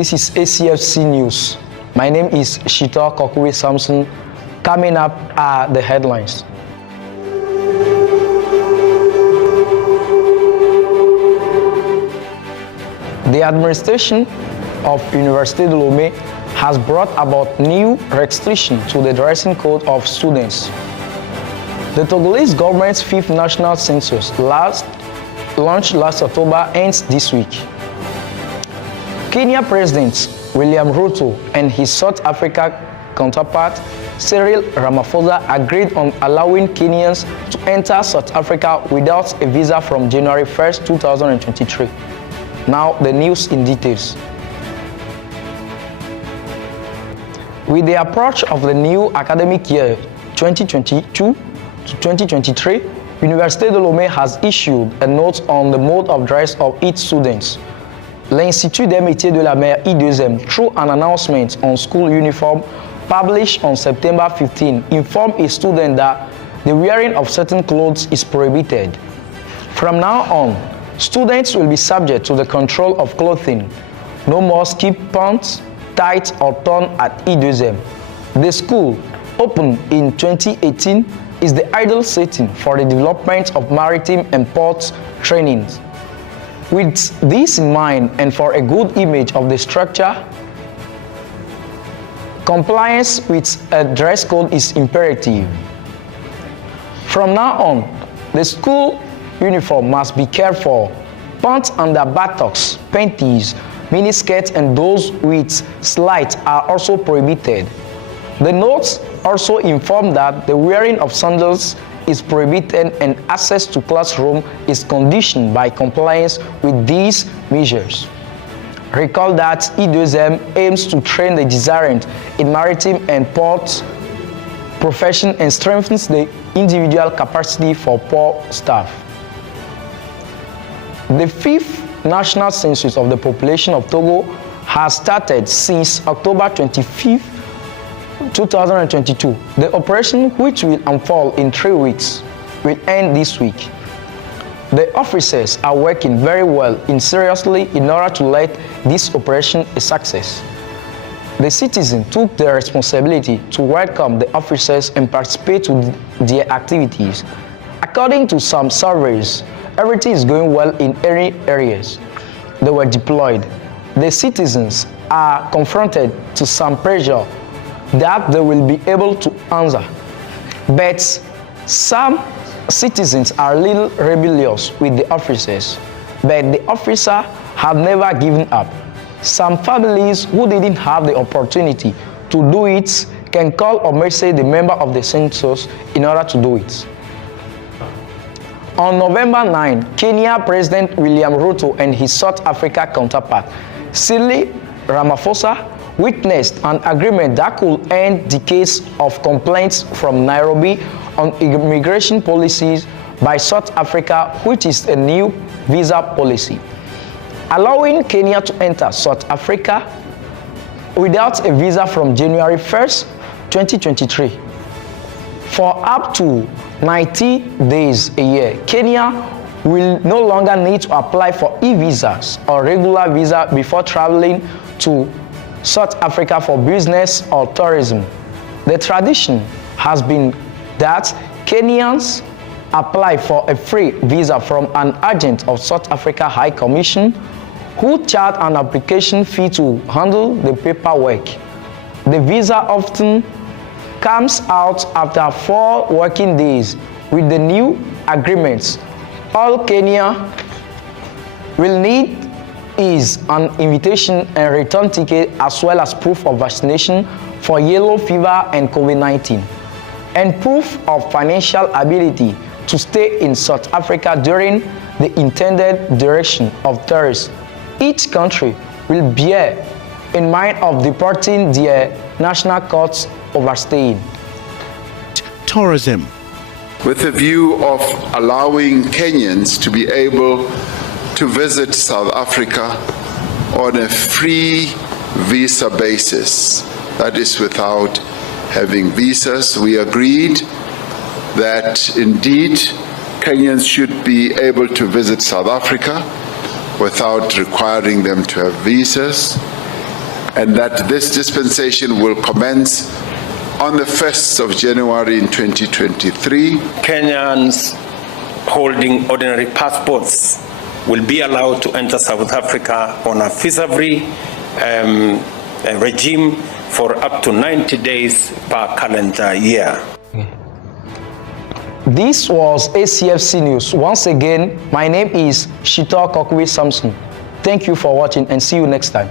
This is ACFC News. My name is Shita Kokuri Samson. Coming up are the headlines. The administration of Université de Lomé has brought about new restrictions to the dressing code of students. The Togolese government's 5th national census launched last October ends this week. Kenya President William Ruto and his South Africa counterpart Cyril Ramaphosa agreed on allowing Kenyans to enter South Africa without a visa from January 1st, 2023. Now the news in details. With the approach of the new academic year 2022 to 2023, Université de Lomé has issued a note on the mode of dress of its students. L'Institut des Métiers de la Mer I2M, through an announcement on school uniform published on September 15, informed its students that the wearing of certain clothes is prohibited. From now on, students will be subject to the control of clothing. No more skip pants, tights or torn at I2M. The school, opened in 2018, is the ideal setting for the development of maritime and port trainings. With this in mind and for a good image of the structure, compliance with a dress code is imperative. From now on, the school uniform must be cared for. Pants under buttocks, panties, miniskirts and those with slides are also prohibited. The notes also inform that the wearing of sandals is prohibited and access to classroom is conditioned by compliance with these measures. Recall that I2M aims to train the desirant in maritime and port profession and strengthens the individual capacity for port staff. The 5th national census of the population of Togo has started since October 25, 2022. The operation, which will unfold in 3 weeks, will end this week. The officers are working very well and seriously in order to let this operation a success. The citizens took their responsibility to welcome the officers and participate to their activities. According to some surveys, everything is going well in any areas they were deployed. The citizens are confronted to some pressure that they will be able to answer. But some citizens are a little rebellious with the officers, but the officers have never given up. Some families who didn't have the opportunity to do it can call or message the member of the census in order to do it. On November 9, Kenya President William Ruto and his South Africa counterpart, Cyril Ramaphosa, witnessed an agreement that could end decades of complaints from Nairobi on immigration policies by South Africa, which is a new visa policy, allowing Kenya to enter South Africa without a visa from January 1st, 2023. For up to 90 days a year, Kenya will no longer need to apply for e-visas or regular visa before traveling to South Africa for business or tourism. The tradition has been that Kenyans apply for a free visa from an agent of South Africa High Commission who charge an application fee to handle the paperwork. The visa often comes out after 4 working days. With the new agreements, all Kenya will need is an invitation and return ticket as well as proof of vaccination for yellow fever and COVID-19 and proof of financial ability to stay in South Africa during the intended duration of tourists. Each country will bear in mind of deporting their national courts overstaying. Tourism. With a view of allowing Kenyans to be able to visit South Africa on a free visa basis, that is without having visas. We agreed that indeed Kenyans should be able to visit South Africa without requiring them to have visas. and that this dispensation will commence on the 1st of January in 2023. Kenyans holding ordinary passports will be allowed to enter South Africa on a visa-free regime for up to 90 days per calendar year. This was ACFC News. Once again, my name is Shita Kokwe Samson. Thank you for watching and see you next time.